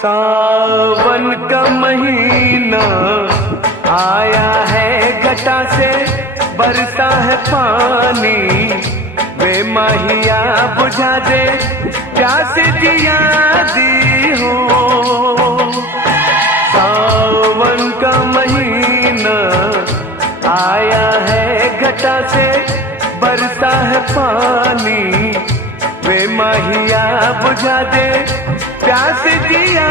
सावन का महीना आया है, घटा से बरसा है पानी। वे माहिया बुझा दे प्यास जिया दी हो। सावन का महीना आया है, घटा से बरसा है पानी। वे माहिया बुझा दे प्यास जिया